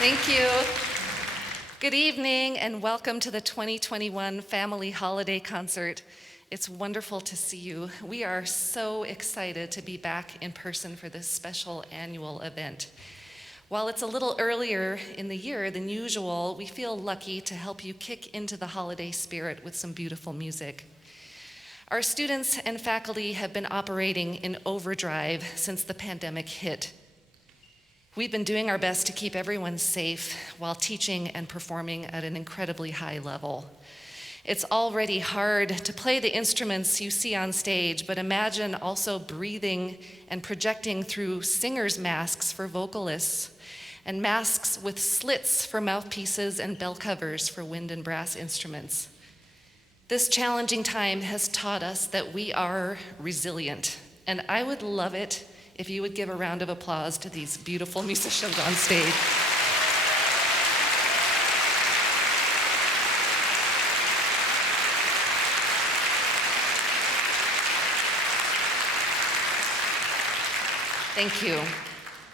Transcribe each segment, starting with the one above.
Thank you. Good evening and welcome to the 2021 Family Holiday Concert. It's wonderful to see you. We are so excited to be back in person for this special annual event. While it's a little earlier in the year than usual, we feel lucky to help you kick into the holiday spirit with some beautiful music. Our students and faculty have been operating in overdrive since the pandemic hit. We've been doing our best to keep everyone safe while teaching and performing at an incredibly high level. It's already hard to play the instruments you see on stage, but imagine also breathing and projecting through singers' masks for vocalists and masks with slits for mouthpieces and bell covers for wind and brass instruments. This challenging time has taught us that we are resilient, and I would love it if you would give a round of applause to these beautiful musicians on stage. Thank you.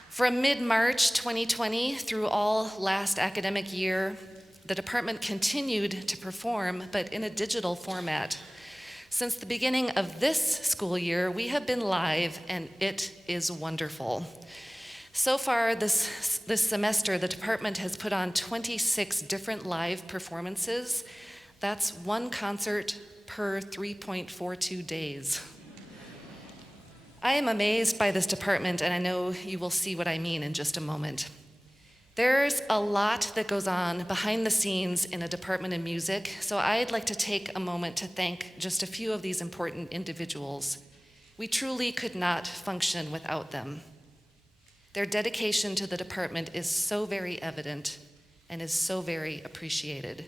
From mid-March 2020 through all last academic year, the department continued to perform, but in a digital format. Since the beginning of this school year, we have been live, and it is wonderful. So far this semester, the department has put on 26 different live performances. That's one concert per 3.42 days. I am amazed by this department, and I know you will see what I mean in just a moment. There's a lot that goes on behind the scenes in a department of music, so I'd like to take a moment to thank just a few of these important individuals. We truly could not function without them. Their dedication to the department is so very evident and is so very appreciated.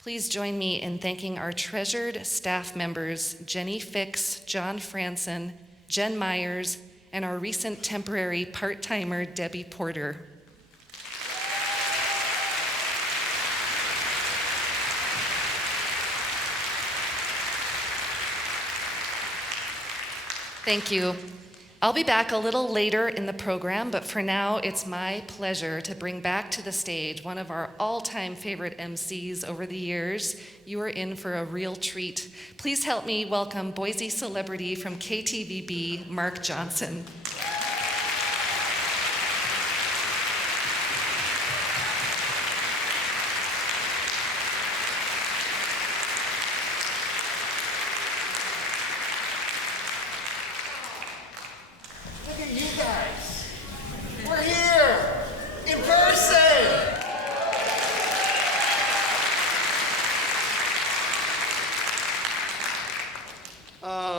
Please join me in thanking our treasured staff members, Jenny Fix, John Franson, Jen Myers, and our recent temporary part-timer, Debbie Porter. Thank you. I'll be back a little later in the program, but for now, it's my pleasure to bring back to the stage one of our all-time favorite MCs over the years. You are in for a real treat. Please help me welcome Boise celebrity from KTVB, Mark Johnson.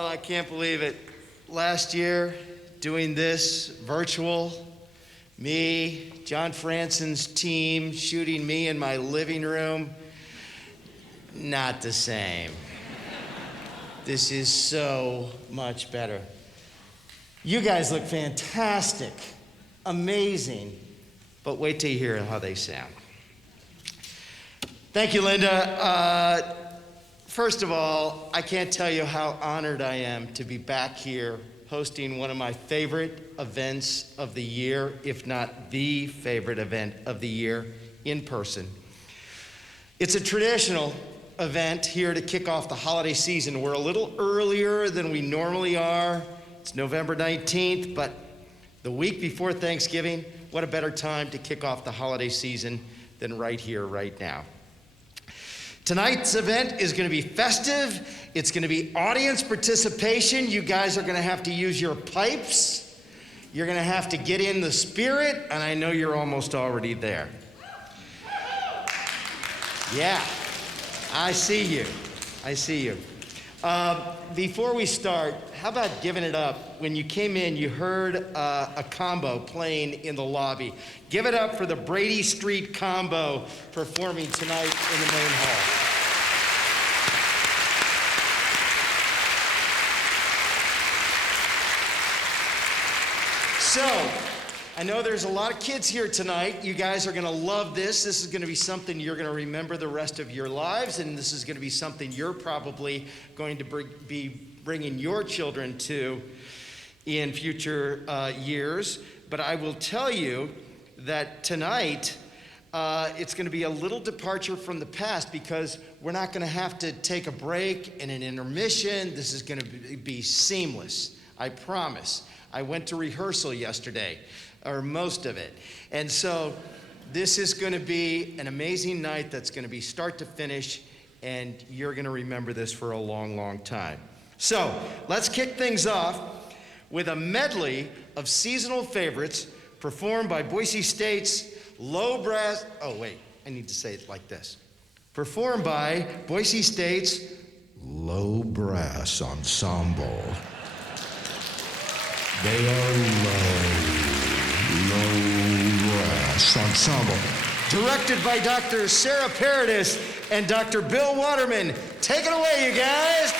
I can't believe it. Last year, doing this virtual, me, John Franson's team, shooting me in my living room, not the same. This is so much better. You guys look fantastic, amazing, but wait till you hear how they sound. Thank you, Linda. First of all, I can't tell you how honored I am to be back here hosting one of my favorite events of the year, if not the favorite event of the year, in person. It's a traditional event here to kick off the holiday season. We're a little earlier than we normally are. It's November 19th, but the week before Thanksgiving, what a better time to kick off the holiday season than right here, right now. Tonight's event is going to be festive. It's going to be audience participation. You guys are going to have to use your pipes. You're going to have to get in the spirit, and I know you're almost already there. Yeah, I see you. I see you. Before we start, how about giving it up? When you came in, you heard a combo playing in the lobby. Give it up for the Brady Street Combo performing tonight in the main hall. So, I know there's a lot of kids here tonight. You guys are going to love this. This is going to be something you're going to remember the rest of your lives, and this is going to be something you're probably going to be bringing your children to in future years. But I will tell you that tonight, It's going to be a little departure from the past because we're not going to have to take a break and an intermission. This is going to be seamless, I promise. I went to rehearsal yesterday, or most of it. And so this is going to be an amazing night that's going to be start to finish, and you're going to remember this for a long, long time. So let's kick things off with a medley of seasonal favorites performed by Boise State's low brass, oh wait, I need to say it like this. Performed by Boise State's low brass ensemble. They are low brass ensemble. Directed by Dr. Sarah Paradis and Dr. Bill Waterman. Take it away, you guys.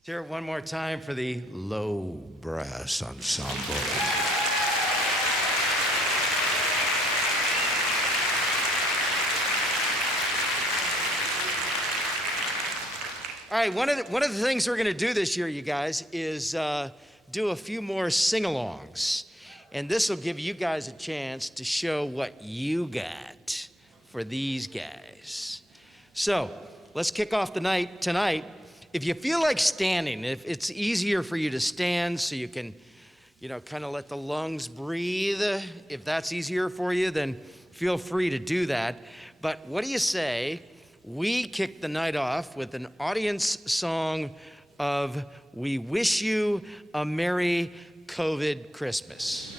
Let's hear it one more time for the Low Brass Ensemble. All right, one of the things we're going to do this year, you guys, is do a few more sing-alongs. And this will give you guys a chance to show what you got for these guys. So let's kick off the night tonight. If you feel like standing, if it's easier for you to stand so you can, kind of let the lungs breathe, if that's easier for you, then feel free to do that. But what do you say? We kick the night off with an audience song of We Wish You a Merry COVID Christmas.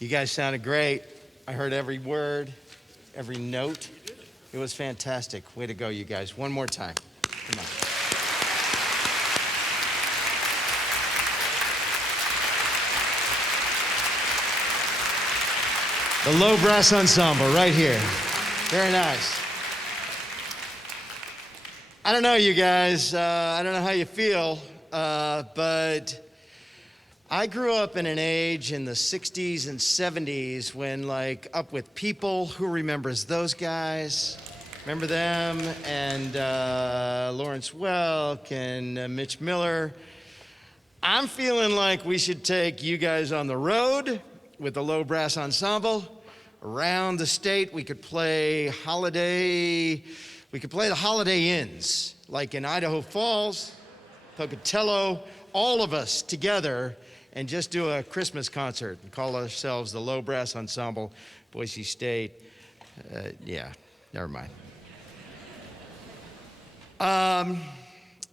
You guys sounded great. I heard every word, every note. It was fantastic. Way to go, you guys. One more time. Come on. The Low Brass Ensemble right here. Very nice. I don't know, you guys. I don't know how you feel, but I grew up in an age in the 60s and 70s when, Up With People, who remembers those guys? Remember them? And Lawrence Welk and Mitch Miller. I'm feeling like we should take you guys on the road with the Low Brass Ensemble. Around the state, we could play the Holiday Inns, like in Idaho Falls, Pocatello, all of us together, and just do a Christmas concert and call ourselves the Low Brass Ensemble, Boise State. Never mind.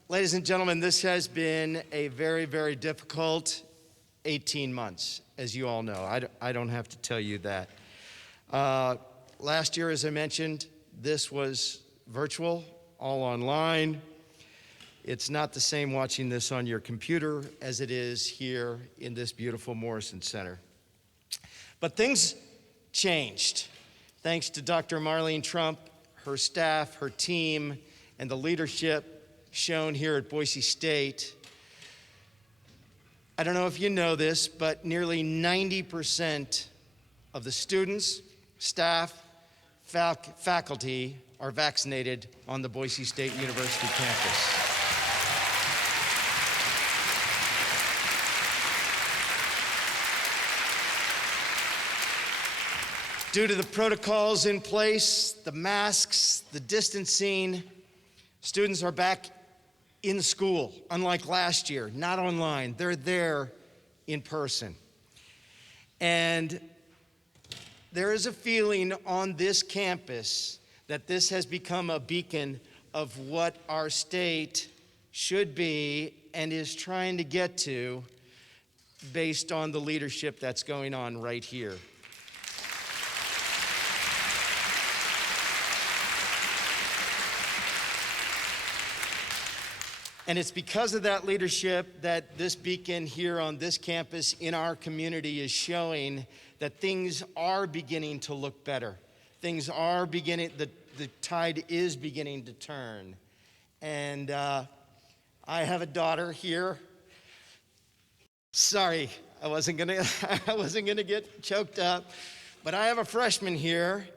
Ladies and gentlemen, this has been a very, very difficult 18 months, as you all know. I don't have to tell you that. Last year, as I mentioned, this was virtual, all online. It's not the same watching this on your computer as it is here in this beautiful Morrison Center. But things changed. Thanks to Dr. Marlene Trump, her staff, her team, and the leadership shown here at Boise State. I don't know if you know this, but nearly 90% of the students, staff, faculty are vaccinated on the Boise State University campus. Due to the protocols in place, the masks, the distancing, students are back in school, unlike last year, not online. They're there in person. And there is a feeling on this campus that this has become a beacon of what our state should be and is trying to get to based on the leadership that's going on right here. And it's because of that leadership that this beacon here on this campus in our community is showing that things are beginning to look better. Things are beginning, the tide is beginning to turn. And I have a daughter here. Sorry, I wasn't gonna get choked up. But I have a freshman here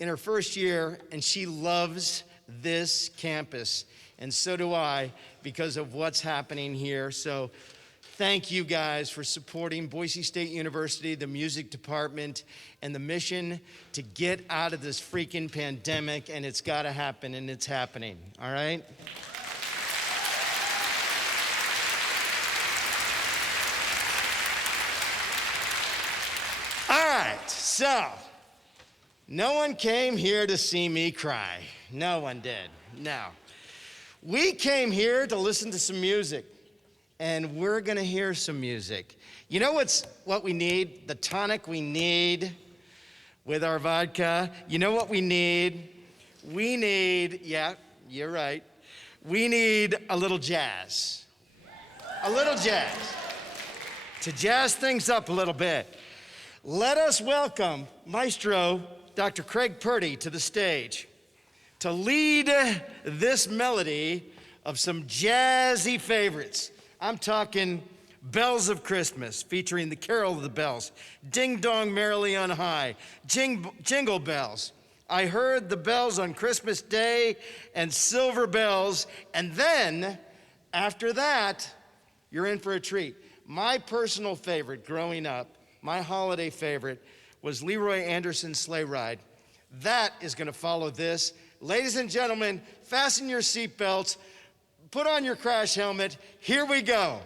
in her first year, and she loves this campus. And so do I, because of what's happening here. So thank you guys for supporting Boise State University, the music department, and the mission to get out of this freaking pandemic. And it's got to happen, and it's happening. All right? All right, so no one came here to see me cry. No one did. No. We came here to listen to some music, and we're gonna hear some music. You know what we need? The tonic we need with our vodka. You know what we need? We need, yeah, you're right. We need a little jazz. A little jazz. To jazz things up a little bit. Let us welcome Maestro Dr. Craig Purdy to the stage to lead this melody of some jazzy favorites. I'm talking Bells of Christmas, featuring the Carol of the Bells, Ding Dong Merrily on High, Jingle Bells, I Heard the Bells on Christmas Day, and Silver Bells. And then, after that, you're in for a treat. My personal favorite growing up, my holiday favorite, was Leroy Anderson's Sleigh Ride. That is gonna follow this. Ladies and gentlemen, fasten your seatbelts, put on your crash helmet, here we go.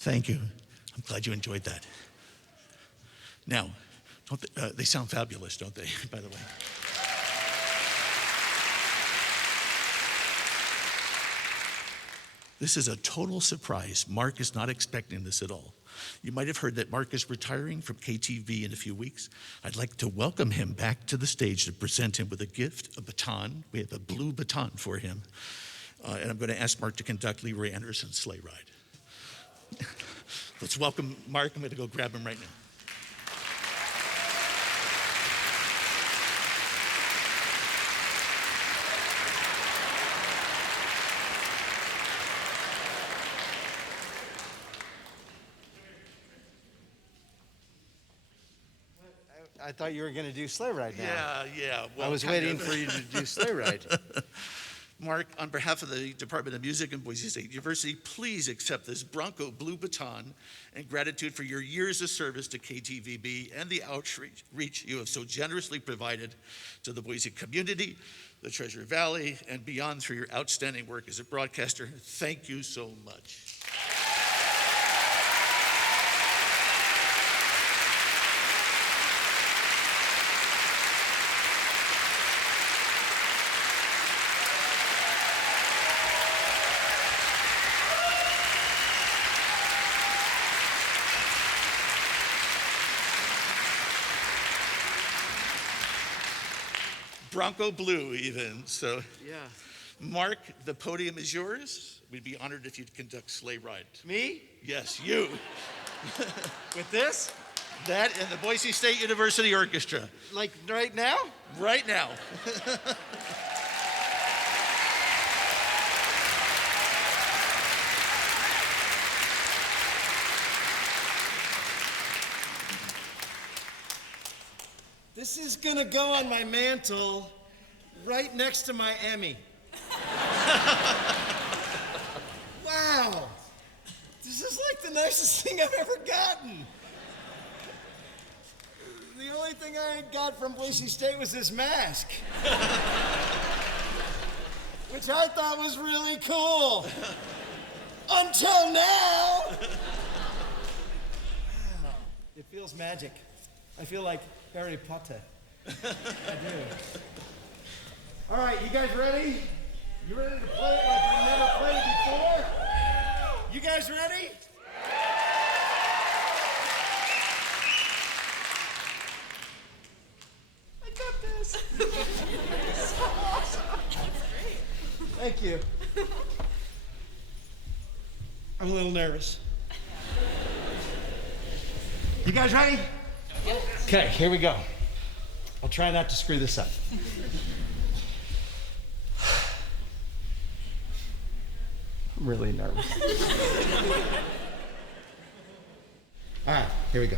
Thank you. I'm glad you enjoyed that. Now, they sound fabulous, don't they, by the way? This is a total surprise. Mark is not expecting this at all. You might have heard that Mark is retiring from KTVB in a few weeks. I'd like to welcome him back to the stage to present him with a gift, a baton. We have a blue baton for him. And I'm going to ask Mark to conduct Leroy Anderson's sleigh ride. Let's welcome Mark. I'm going to go grab him right now. I thought you were going to do sleigh ride now. Yeah. Well, I was waiting for you to do sleigh ride. Mark, on behalf of the Department of Music and Boise State University, please accept this Bronco blue baton in gratitude for your years of service to KTVB and the outreach you have so generously provided to the Boise community, the Treasure Valley, and beyond through your outstanding work as a broadcaster. Thank you so much. Bronco blue even, so. Yeah. Mark, the podium is yours. We'd be honored if you'd conduct sleigh ride. Me? Yes, you. With this? That and the Boise State University Orchestra. Like right now? Right now. This is gonna go on my mantle right next to my Emmy. Wow. This is like the nicest thing I've ever gotten. The only thing I got from Boise State was this mask. Which I thought was really cool. Until now. Wow. It feels magic. I feel like Harry Potter. I do. All right, you guys ready? You ready to play it like we never played before? You guys ready? I got this. So awesome. Thank you. I'm a little nervous. You guys ready? Okay, here we go. I'll try not to screw this up. I'm really nervous. All right, here we go.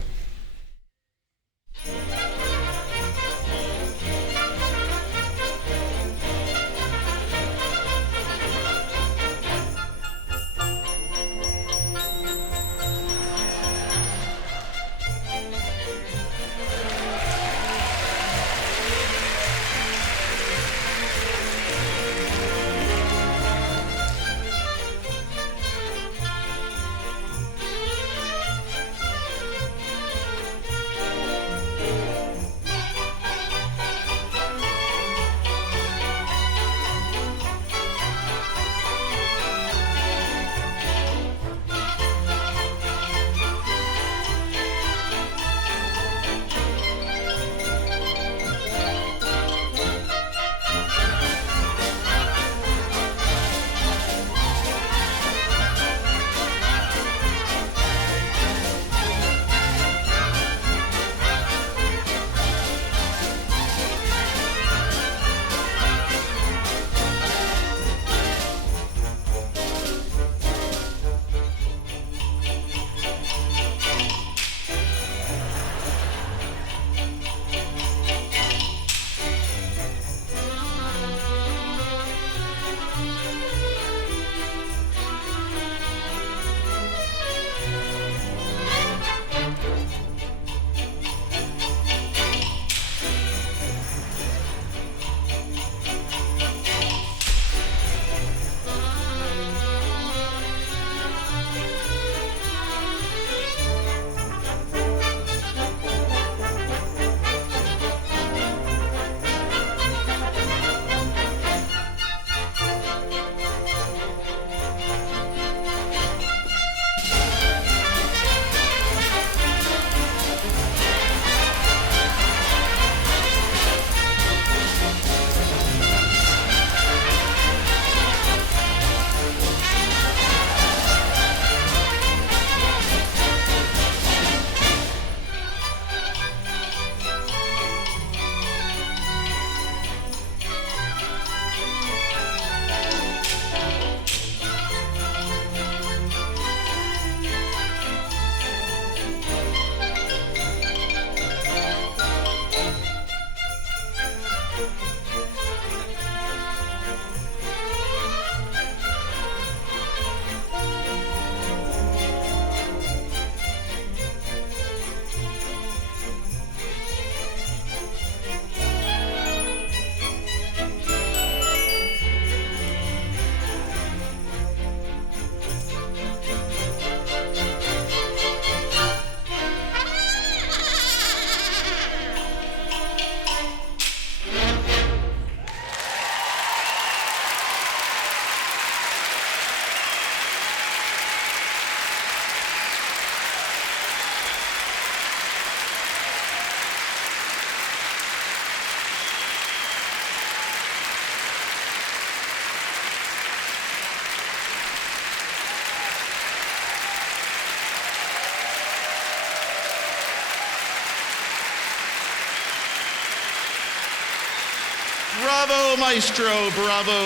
Bravo, maestro, bravo.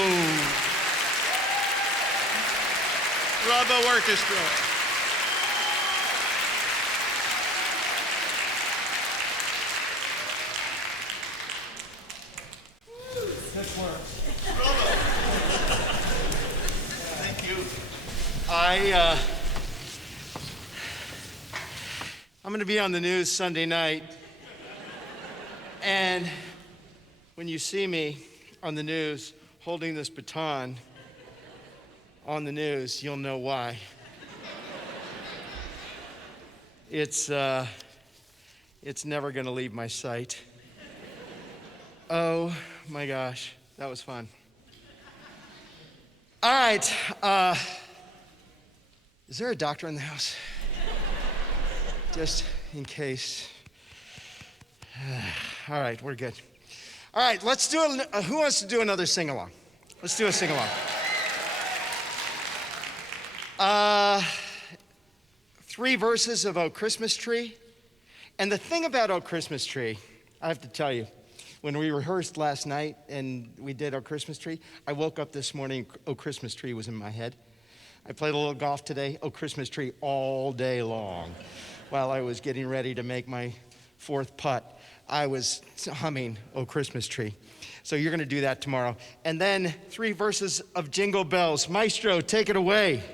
Bravo, orchestra. Thank you. I'm going to be on the news Sunday night. And when you see me on the news holding this baton on the news, you'll know why. It's never going to leave my sight. Oh my gosh, that was fun. All right, is there a doctor in the house? Just in case. All right, we're good. All right, let's do who wants to do another sing-along? Let's do a sing-along. 3 verses of O Christmas Tree. And the thing about O Christmas Tree, I have to tell you, when we rehearsed last night and we did O Christmas Tree, I woke up this morning, O Christmas Tree was in my head. I played a little golf today, O Christmas Tree all day long. While I was getting ready to make my 4th putt, I was humming O Christmas Tree. So you're going to do that tomorrow. And then 3 verses of Jingle Bells. Maestro, take it away.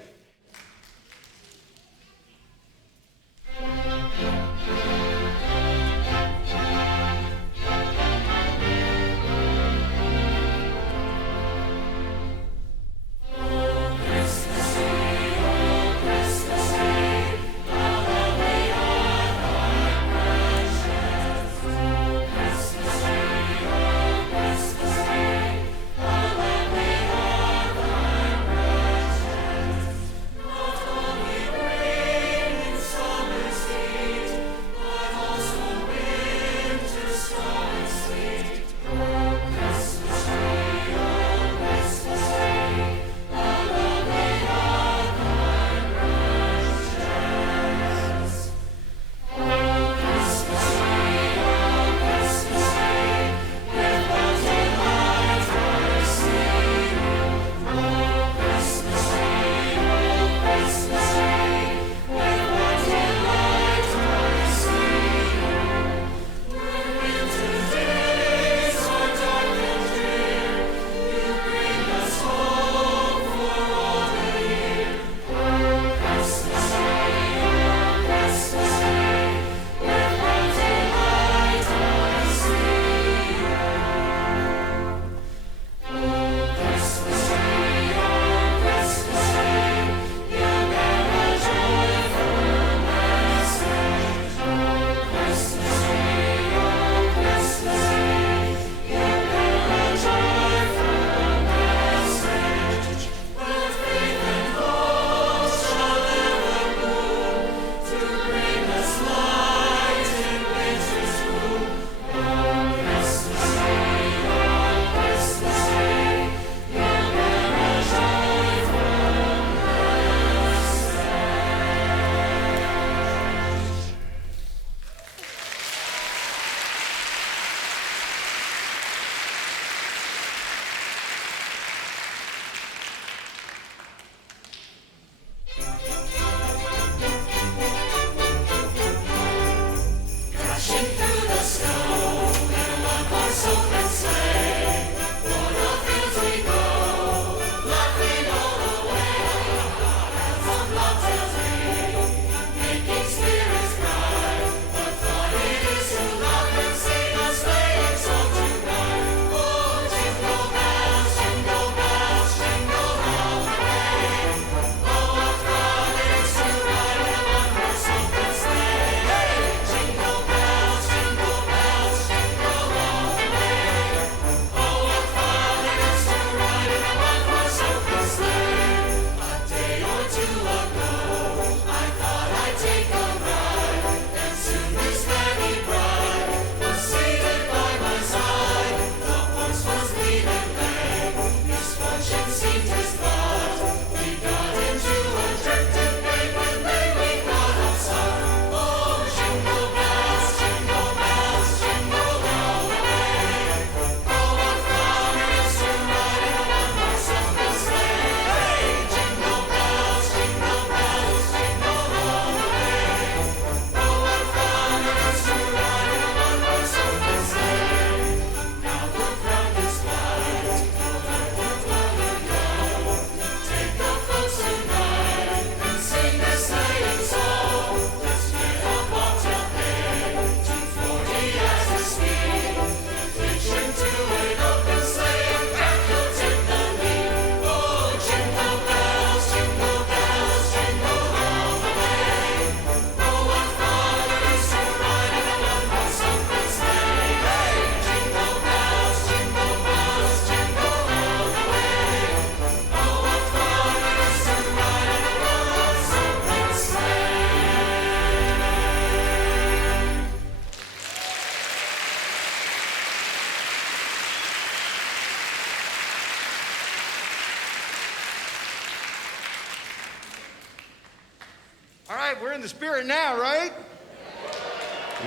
We're in the spirit now, right?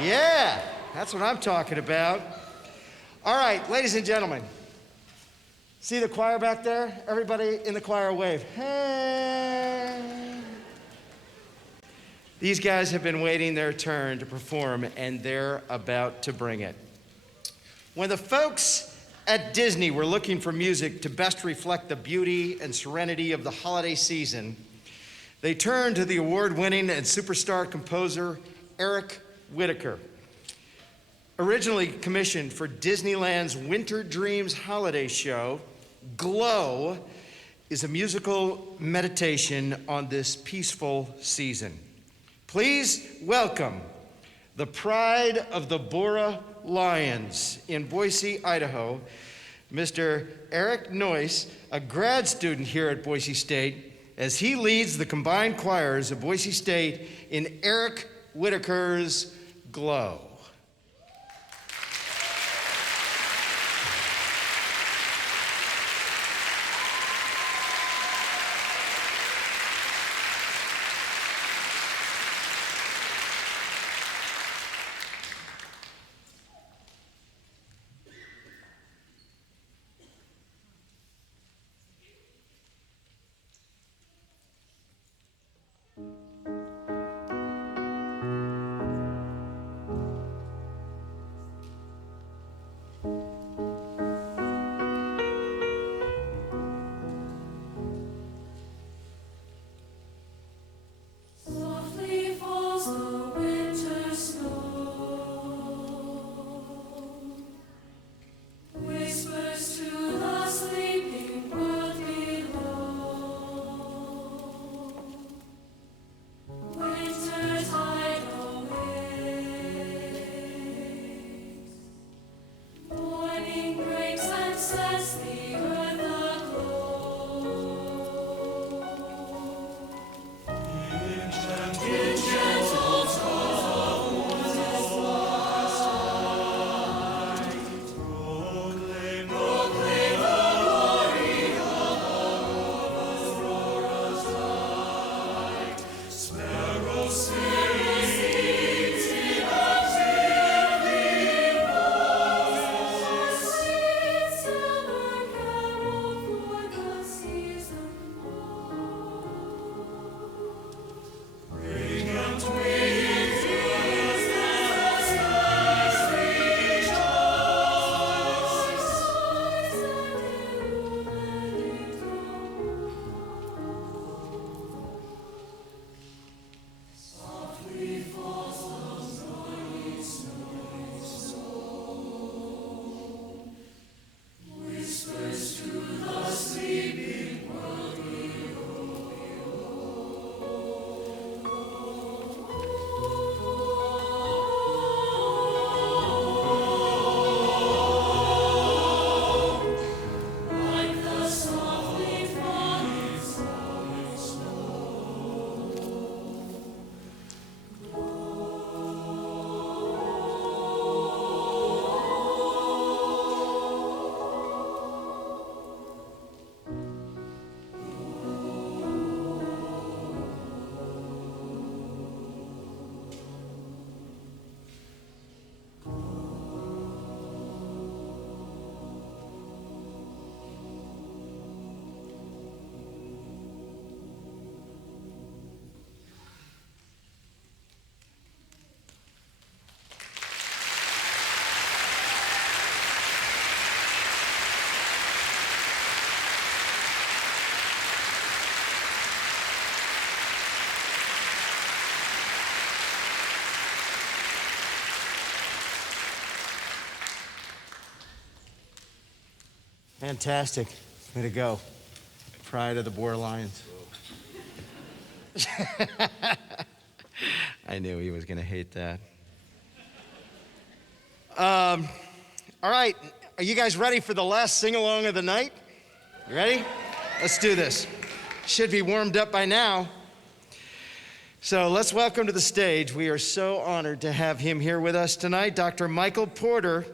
Yeah, that's what I'm talking about. All right, ladies and gentlemen. See the choir back there? Everybody in the choir wave. Hey. These guys have been waiting their turn to perform, and they're about to bring it. When the folks at Disney were looking for music to best reflect the beauty and serenity of the holiday season, they turned to the award-winning and superstar composer Eric Whitacre. Originally commissioned for Disneyland's Winter Dreams holiday show, Glow is a musical meditation on this peaceful season. Please welcome the pride of the Bora Lions in Boise, Idaho, Mr. Eric Noyce, a grad student here at Boise State, as he leads the combined choirs of Boise State in Eric Whitacre's Glow. Fantastic. Way to go. Pride of the Bora Lions. I knew he was going to hate that. All right. Are you guys ready for the last sing-along of the night? You ready? Let's do this. Should be warmed up by now. So let's welcome to the stage. We are so honored to have him here with us tonight, Dr. Michael Porter,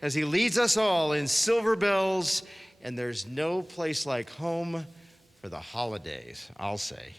as he leads us all in Silver Bells, and there's no place like home for the holidays, I'll say.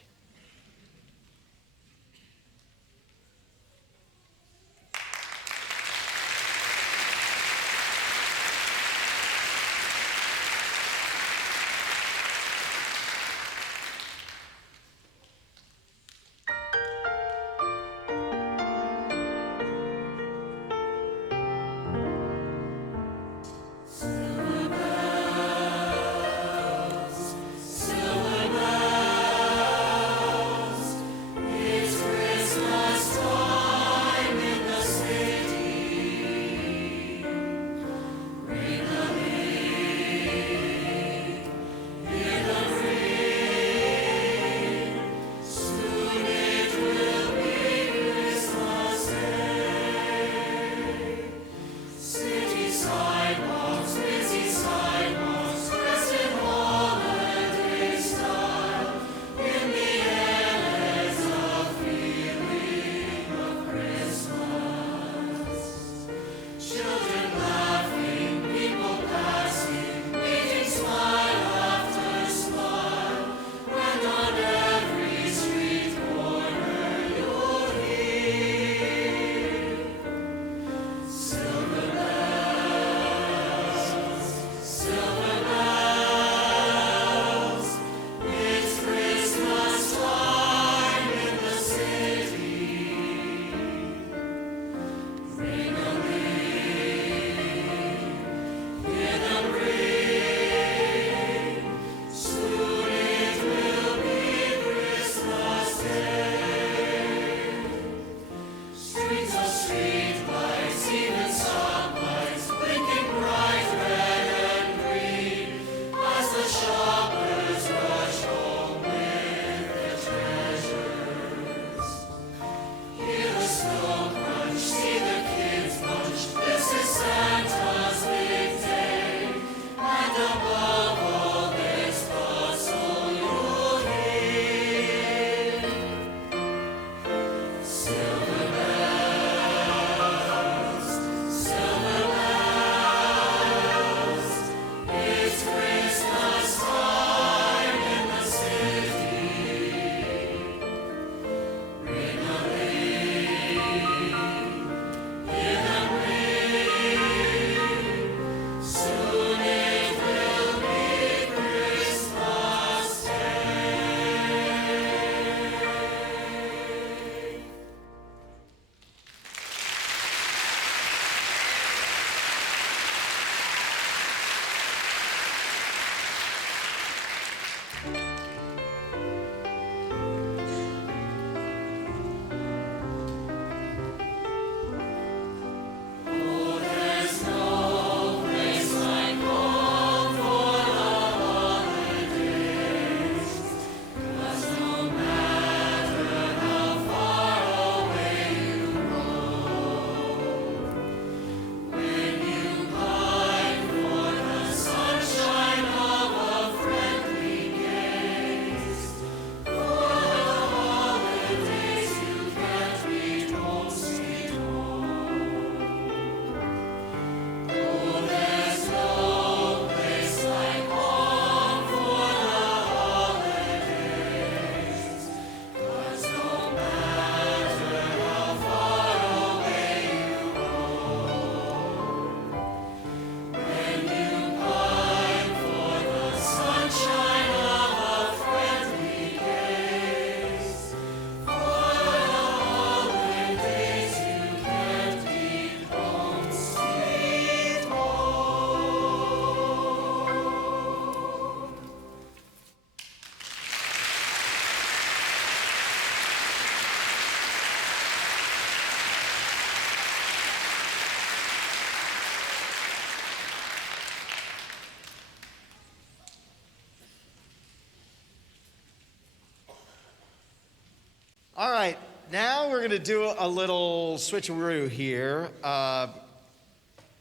All right, now we're going to do a little switcheroo here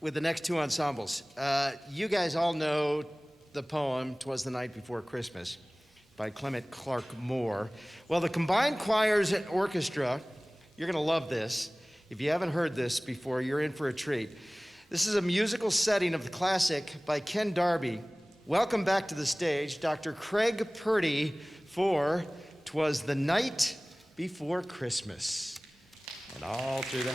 with the next two ensembles. You guys all know the poem, "Twas the Night Before Christmas," by Clement Clark Moore. Well, the combined choirs and orchestra, you're going to love this. If you haven't heard this before, you're in for a treat. This is a musical setting of the classic by Ken Darby. Welcome back to the stage, Dr. Craig Purdy for "Twas the Night Before Christmas." And all through the...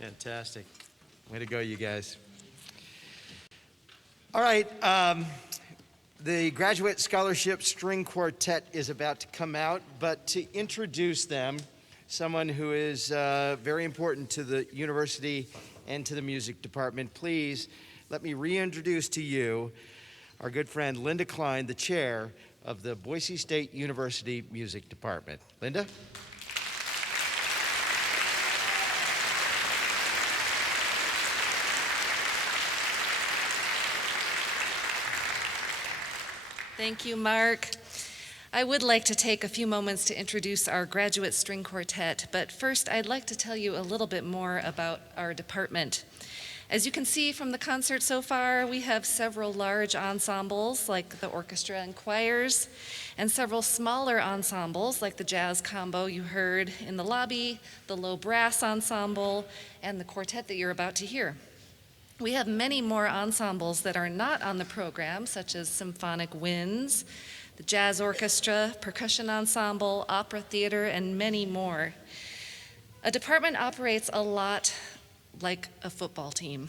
Fantastic. Way to go, you guys. All right. The Graduate Scholarship String Quartet is about to come out, but to introduce them, someone who is very important to the university and to the music department, please let me reintroduce to you our good friend Linda Klein, the chair of the Boise State University Music Department. Linda? Thank you, Mark. I would like to take a few moments to introduce our graduate string quartet, but first I'd like to tell you a little bit more about our department. As you can see from the concert so far, we have several large ensembles like the orchestra and choirs, and several smaller ensembles like the jazz combo you heard in the lobby, the low brass ensemble, and the quartet that you're about to hear. We have many more ensembles that are not on the program, such as symphonic winds, the jazz orchestra, percussion ensemble, opera theater, and many more. A department operates a lot like a football team.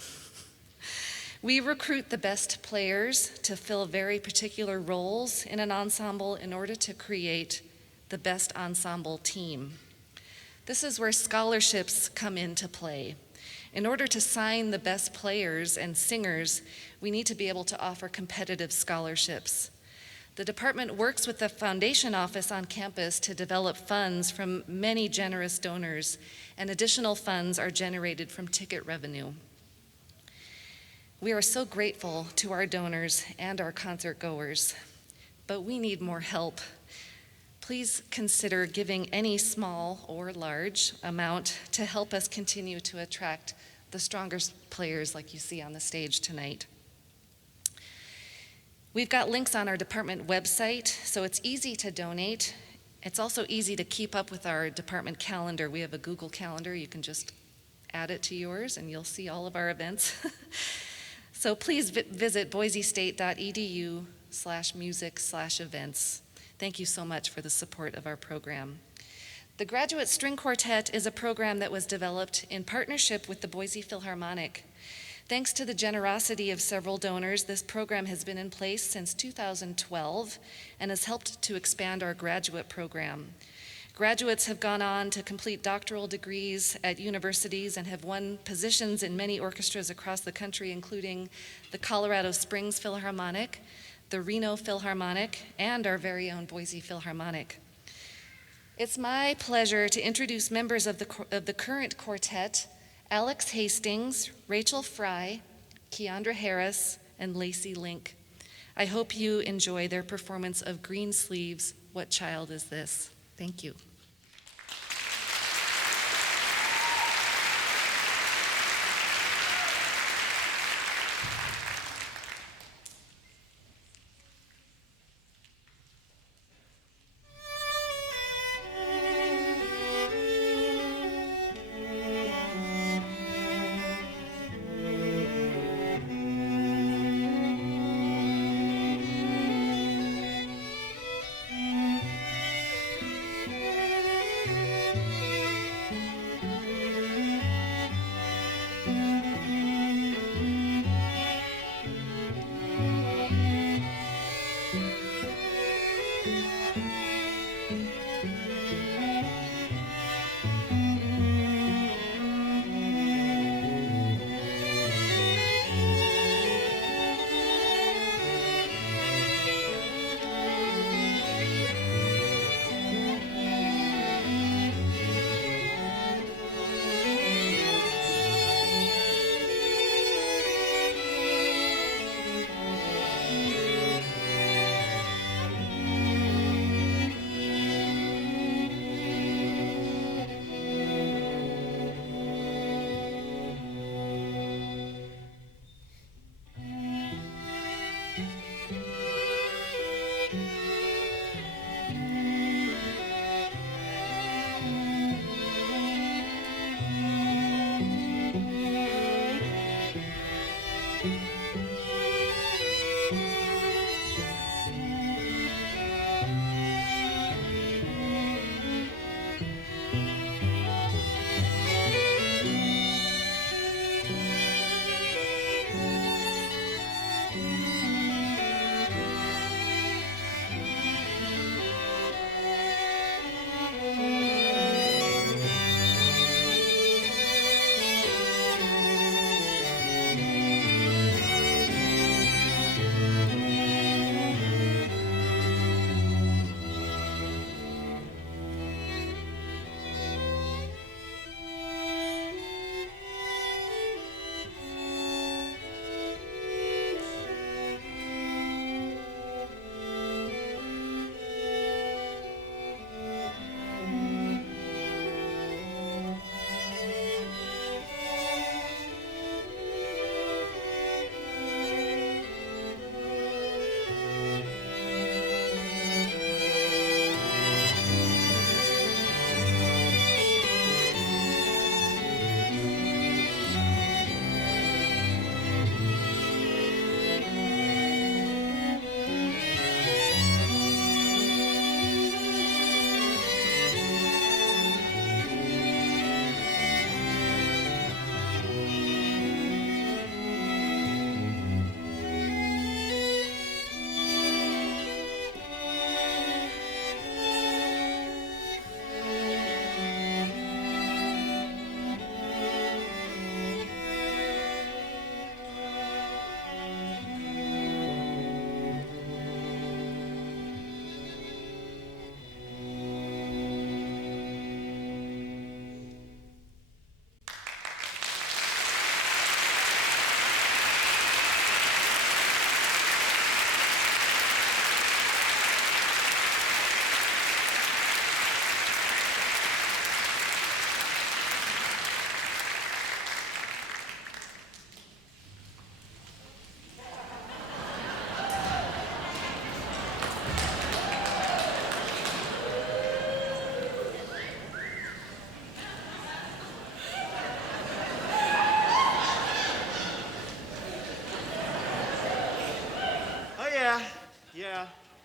We recruit the best players to fill very particular roles in an ensemble in order to create the best ensemble team. This is where scholarships come into play. In order to sign the best players and singers, we need to be able to offer competitive scholarships. The department works with the foundation office on campus to develop funds from many generous donors, and additional funds are generated from ticket revenue. We are so grateful to our donors and our concert goers, but we need more help. Please consider giving any small or large amount to help us continue to attract the strongest players like you see on the stage tonight. We've got links on our department website, so it's easy to donate. It's also easy to keep up with our department calendar. We have a Google Calendar. You can just add it to yours and you'll see all of our events. So please visit boisestate.edu/music/events. Thank you so much for the support of our program. The Graduate String Quartet is a program that was developed in partnership with the Boise Philharmonic. Thanks to the generosity of several donors, this program has been in place since 2012 and has helped to expand our graduate program. Graduates have gone on to complete doctoral degrees at universities and have won positions in many orchestras across the country, including the Colorado Springs Philharmonic, the Reno Philharmonic, and our very own Boise Philharmonic. It's my pleasure to introduce members of the current quartet, Alex Hastings, Rachel Fry, Keandra Harris, and Lacey Link. I hope you enjoy their performance of Green Sleeves, What Child Is This? Thank you.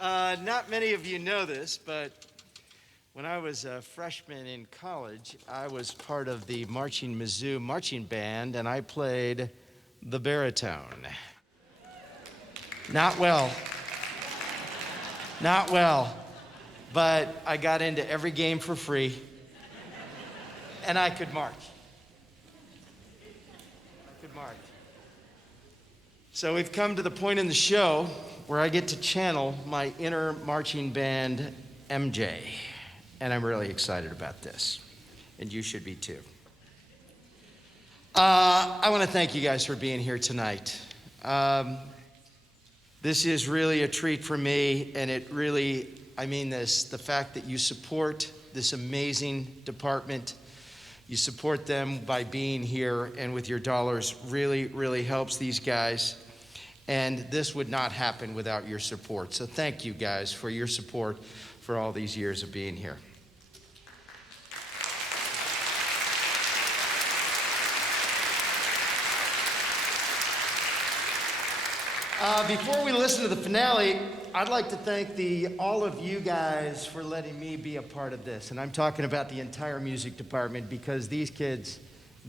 Not many of you know this, but when I was a freshman in college, I was part of the Marching Mizzou marching band, and I played the baritone. Not well. Not well. But I got into every game for free, and I could march. So we've come to the point in the show where I get to channel my inner marching band MJ, and I'm really excited about this, and you should be too. I want to thank you guys for being here tonight. This is really a treat for me, and it really, I mean this, the fact that you support this amazing department, you support them by being here and with your dollars really, really helps these guys. And this would not happen without your support. So thank you guys for your support for all these years of being here. Before we listen to the finale, I'd like to thank all of you guys for letting me be a part of this. And I'm talking about the entire music department because these kids,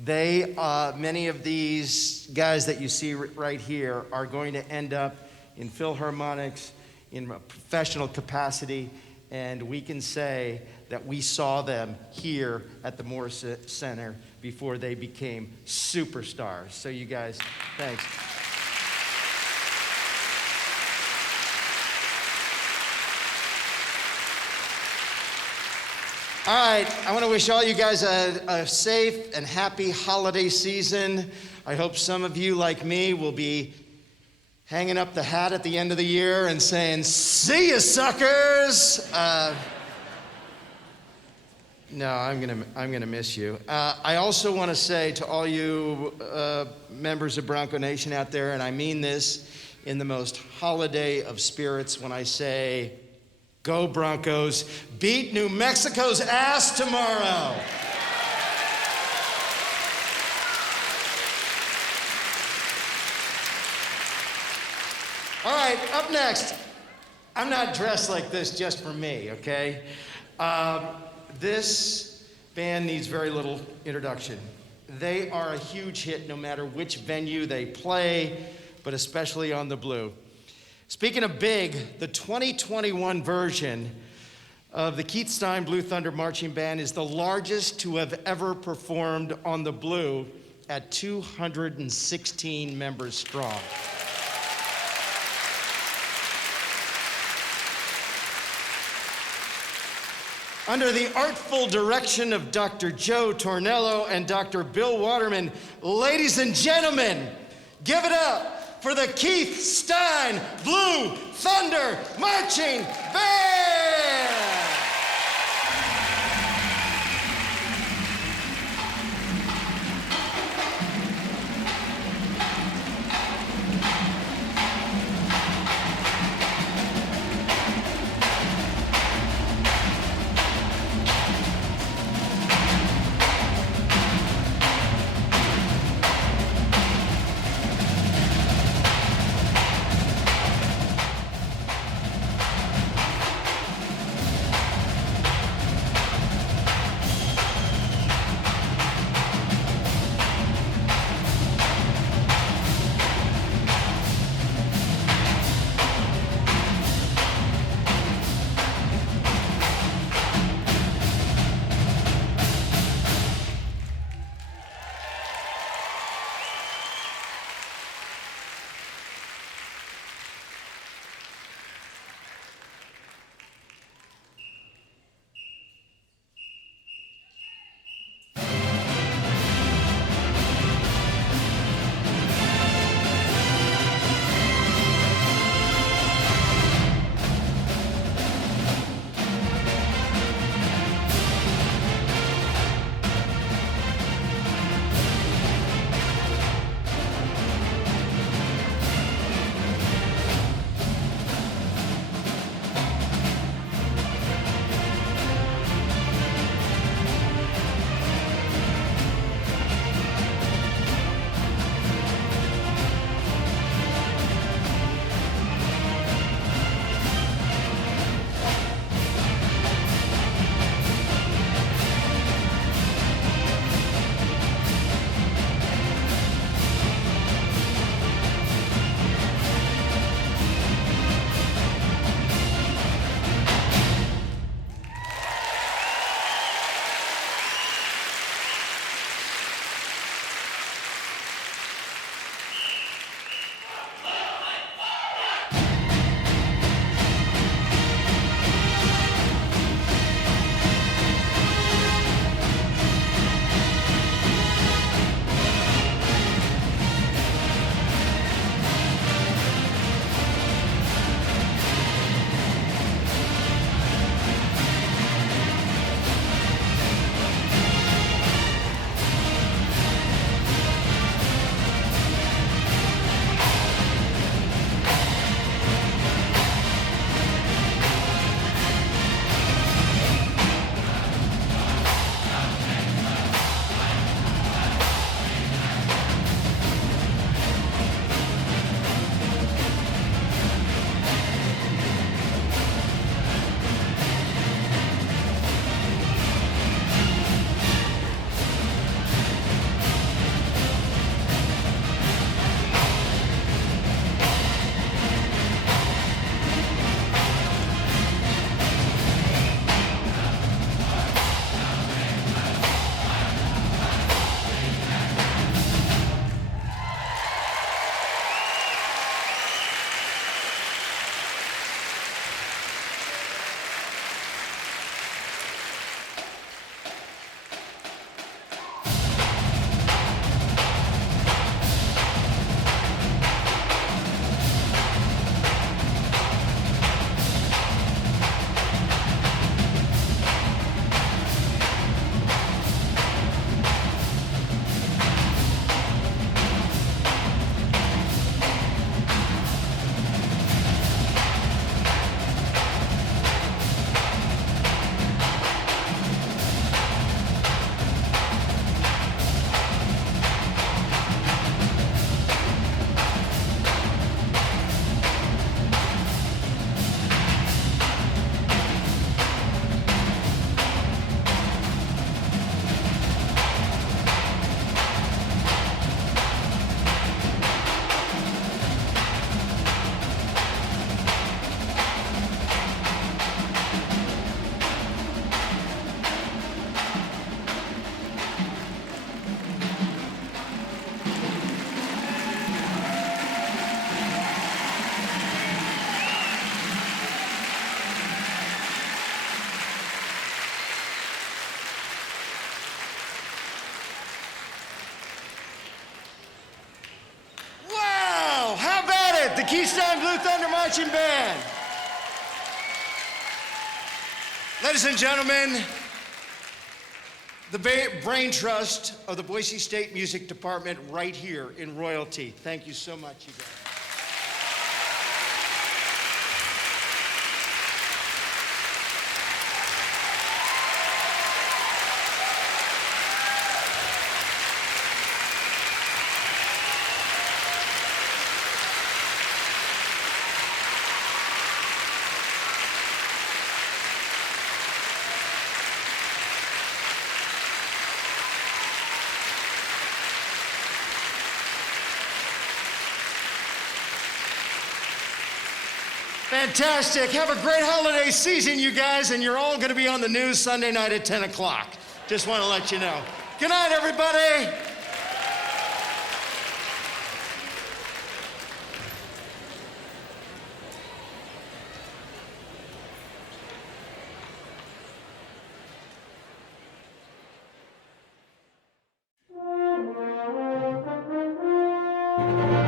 many of these guys that you see right here are going to end up in Philharmonics in a professional capacity, and we can say that we saw them here at the Morris Center before they became superstars. So you guys, thanks. All right, I want to wish all you guys a safe and happy holiday season. I hope some of you, like me, will be hanging up the hat at the end of the year and saying, "See ya, suckers!" No, I'm gonna miss you. I also want to say to all you members of Bronco Nation out there, and I mean this in the most holiday of spirits when I say, go Broncos, beat New Mexico's ass tomorrow. All right, up next, I'm not dressed like this just for me, okay? This band needs very little introduction. They are a huge hit no matter which venue they play, but especially on the Blue. Speaking of big, the 2021 version of the Keith Stein Blue Thunder Marching Band is the largest to have ever performed on the Blue at 216 members strong. Under the artful direction of Dr. Joe Tornello and Dr. Bill Waterman, ladies and gentlemen, give it up for the Keith Stein Blue Thunder Marching Band! Stein Blue Thunder Marching Band. Ladies and gentlemen, the brain trust of the Boise State Music Department right here in royalty. Thank you so much, you guys. Fantastic. Have a great holiday season, you guys, and you're all going to be on the news Sunday night at 10 o'clock. Just want to let you know. Good night, everybody. Thank you.